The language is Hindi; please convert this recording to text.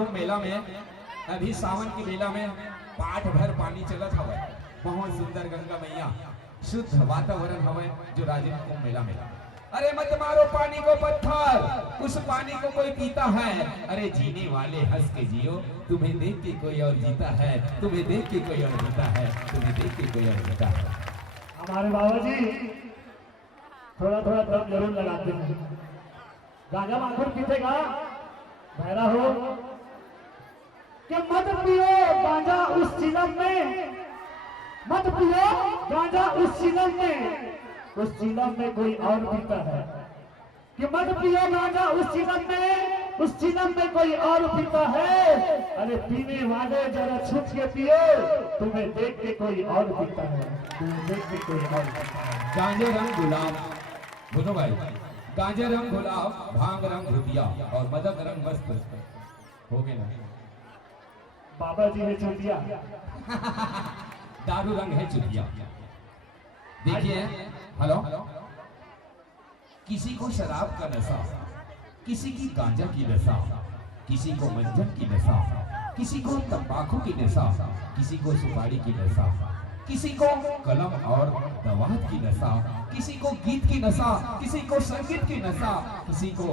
कुंभ मेला में अभी सावन की मेला में पाठ भर पानी चलत हवे। बहुत सुंदर गंगा मैया शुद्ध वातावरण हवे जो राजीव कुंभ मेला में। अरे मत मारो पानी को पत्थर, उस पानी को कोई पीता है। अरे जीने वाले हंस के जियो, तुम्हें देख के कोई और जीता है, तुम्हें देख के कोई और जीता है, तुम्हें देख के कोई और जीता है। हमारे बाबा जी थोड़ा थोड़ा दम जरूर लगाते हैं। गांजा माखुर पीतेगा बहरा हो कि मत पियो गांजा उस चिलम में, मत पियो गांजा उस चिलम में, उस चिलम में कोई और पीता है। कि मत पियो गांजा उस चिलम में, उस चिलम में कोई और पीता है। अरे पीने वाले जरा छुप के पियो, तुम्हें देख के कोई और पीता है, तुम्हें देख के कोई और पीता है। गांजे रंग गुलाब, बोलो भाई, गांजे रंग गुलाब, भांग रंग रुपया और मदक रंग वस्त्र। हो गए ना? बाबा जी ने चुतिया। दारू रंग है चुतिया। देखिए, हेलो, किसी को शराब का नशा, किसी की गांजा की नशा, किसी को मंजन की नशा, किसी को तंबाकू की नशा, किसी को सुपारी की नशा, किसी को कलम और दवात की नशा, किसी को गीत की नशा, किसी को संगीत की नशा, किसी को